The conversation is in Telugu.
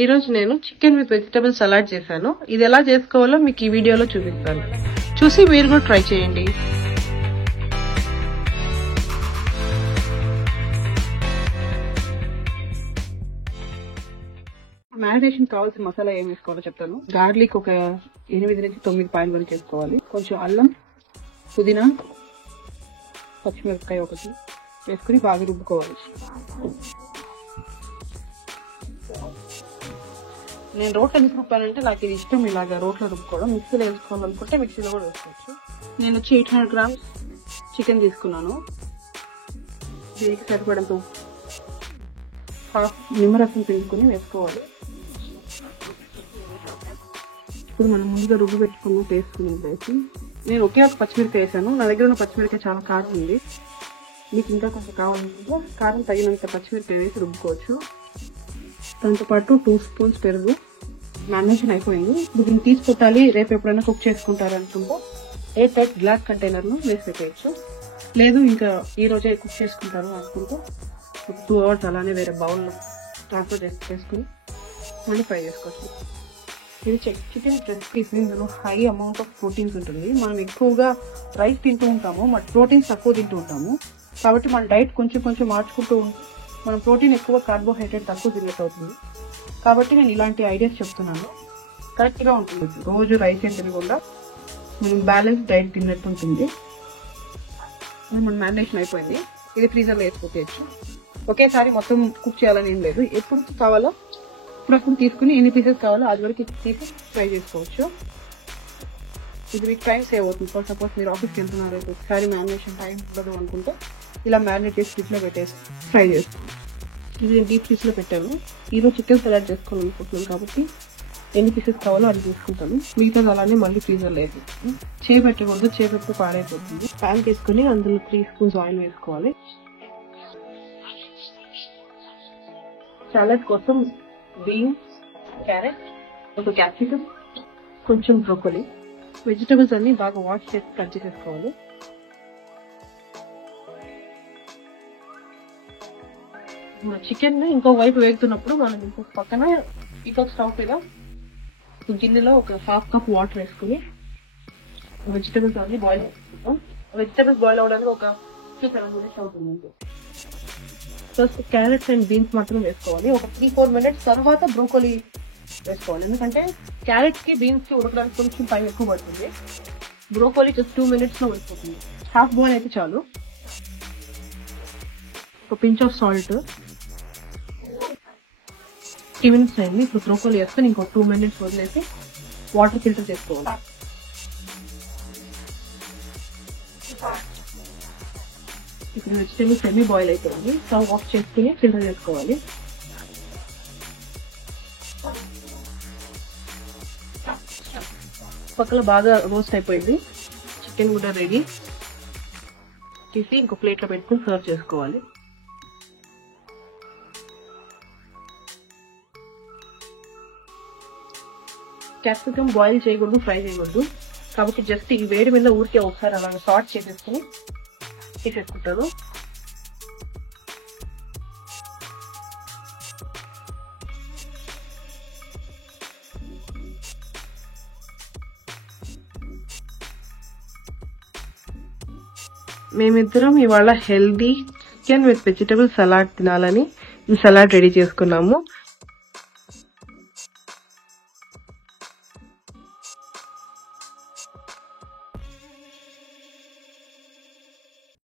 ఈ రోజు నేను చికెన్ విత్ వెజిటబుల్ సలాడ్ చేశాను. ఇది ఎలా చేసుకోవాలో మీకు ఈ వీడియోలో చూపిస్తాను. చూసి మీరు కూడా ట్రై చేయండి. మ్యారినేషన్ కావాల్సిన మసాలా ఏం వేసుకోవాలో చెప్తాను. గార్లిక్ ఒక 8 నుంచి 9 పాయల వరకు వేసుకోవాలి. కొంచెం అల్లం, పుదీనా, పచ్చిమిరపకాయ ఒకటి వేసుకుని బాగా రుబ్బుకోవాలి. నేను రోట్లో ఎందుకు రుబ్బానంటే నాకు ఇది ఇష్టం, ఇలాగా రోట్లో రుబ్బుకోవడం. మిక్సీలో వేసుకోవాలనుకుంటే మిక్సీలో కూడా వేసుకోవచ్చు. నేను వచ్చి 800 grams చికెన్ తీసుకున్నాను. దీనికి సరిపడంత హాఫ్ నిమ్మరసం తీసుకుని వేసుకోవాలి. ఇప్పుడు మనం ముందుగా రుబ్బు పెట్టుకుని వేసుకుని వేసి నేను ఒకే ఒక పచ్చిమిరకాయ వేసాను. నా దగ్గర ఉన్న పచ్చిమిరకాయ చాలా కారం ఉంది. మీకు ఇంకా కొంచెం కావాలనుకుంటే కారం తగినంత పచ్చిమిరకాయ వేసి రుబ్బుకోవచ్చు. దాంతోపాటు 2 స్పూన్స్ పెరుగు. మ్యారినేషన్ అయిపోయింది. దీన్ని తీసి పెట్టాలి, రేపు ఎప్పుడైనా కుక్ చేసుకుంటారు అనుకుంటే ఎయిర్ టైట్ గ్లాస్ కంటైనర్ లో వేసి పెట్టేయచ్చు. లేదు ఇంకా ఈ రోజే కుక్ చేసుకుంటారు అనుకుంటే 2 hours అలానే వేరే బౌల్లో ట్రాన్స్ఫర్ చేసుకుని మళ్ళీ ఫ్రై చేసుకోవచ్చు. ఇది చికెన్ రెసిపీ. ఇందులో హై అమౌంట్ ఆఫ్ ప్రోటీన్స్ ఉంటుంది. మనం ఎక్కువగా రైస్ తింటూ ఉంటాము, బట్ ప్రోటీన్స్ తక్కువ తింటూ ఉంటాము. కాబట్టి మన డైట్ కొంచెం కొంచెం మార్చుకుంటూ మనం ప్రోటీన్ ఎక్కువ, కార్బోహైడ్రేట్ తక్కువ తినేట్ అవుతుంది. కాబట్టి నేను ఇలాంటి ఐడియాస్ చెప్తున్నాను. కరెక్ట్ గా ఉంటుంది. రోజు రైస్ ఏం తినకుండా మనం బ్యాలెన్స్ డైట్ తిన్నట్టు ఉంటుంది. మన మ్యారినేషన్ అయిపోయింది. ఇది ఫ్రీజర్ లో వేసుకోవచ్చు. ఒకేసారి మొత్తం కుక్ చేయాలని ఏం లేదు. ఎప్పుడు కావాలో ఇప్పుడు తీసుకుని ఎన్ని పీసెస్ కావాలో అది వరకు తీసి ఫ్రై చేసుకోవచ్చు. ఇది మీకు టైం సేవ్ అవుతుంది. ఫర్ సపోజ్ మీరు ఆఫీస్కి వెళ్తున్నారు, ఒకసారి మ్యారినేషన్ టైం ఉండదు అనుకుంటే ఇలా మ్యారినేట్ చేసి ఫ్రిడ్జ్ లో పెట్టేసి ఫ్రై చేస్తాను. ఇది నేను డీప్ ఫ్రిడ్జ్ లో పెట్టాను. ఈరోజు చికెన్ సలాడ్ చేసుకోవాలనుకుంటున్నాను కాబట్టి ఎన్ని పీసెస్ కావాలో అది తీసుకుంటాను. మిగతా అలానే మళ్ళీ ఫ్రీజర్ లో వేసేస్తాను. చేపెట్టకూడదు, చేపెట్టు పాడైపోతుంది. ప్యాన్ తీసుకుని అందులో 3 స్పూన్స్ ఆయిల్ వేసుకోవాలి. సలాడ్ కోసం బీన్స్, క్యారెట్, ఒక క్యాప్సికమ్, కొంచెం బ్రోకలీ, వెజిటబుల్స్ అన్ని బాగా వాష్ చేసి కట్ చేసేసుకోవాలి. చికెన్ ఇంకో వైపు వేగుతున్నప్పుడు మనం ఇంకొక పక్కన ఇంకొక స్టవ్ మీద గిన్నెలో ఒక 1/2 cup వాటర్ వేసుకుని వెజిటబుల్స్ అన్ని బాయిల్ చేసుకుంటాం. వెజిటబుల్స్ బాయిల్ అవడానికి ఒక 2-7 minutes అవుతుంది. ఫస్ట్ క్యారెట్స్ అండ్ బీన్స్ మాత్రం వేసుకోవాలి. ఒక 3-4 minutes తర్వాత బ్రోకలీ వేసుకోవాలి. ఎందుకంటే క్యారెట్స్ కి బీన్స్ కి ఉడకడానికి కొంచెం టైం ఎక్కువ పడుతుంది. బ్రోకలీ జస్ట్ 2 minutes లో ఉడికిపోతుంది. హాఫ్ బాయిల్ అయితే చాలు. ఒక పించ్ ఆఫ్ సాల్ట్. 3 minutes అయింది. ఇప్పుడు బ్రోకలీ వేసుకొని ఇంకో 2 minutes వదిలేసి వాటర్ ఫిల్టర్ చేసుకోవాలి. ఇప్పుడు వెజిటేబుల్ సెమీ బాయిల్ అయిపోయింది. స్టవ్ ఆఫ్ చేసుకుని ఫిల్టర్ చేసుకోవాలి. పక్కన బాగా రోస్ట్ అయిపోయింది. చికెన్ కూడా రెడీ. తీసి ఇంకో ప్లేట్ లో పెట్టుకుని సర్వ్ చేసుకోవాలి. క్యాప్సికమ్ బాయిల్ చేయకూడదు, ఫ్రై చేయకూడదు. కాబట్టి జస్ట్ ఈ వేడి మీద ఊరికే ఒకసారి అలాగే సాట్ చేసేసుకుని తీసేసుకుంటాను. మేమిద్దరం ఇవాళ healthy chicken with vegetable salad తినాలని ఈ సలాడ్ రెడీ చేసుకున్నాము.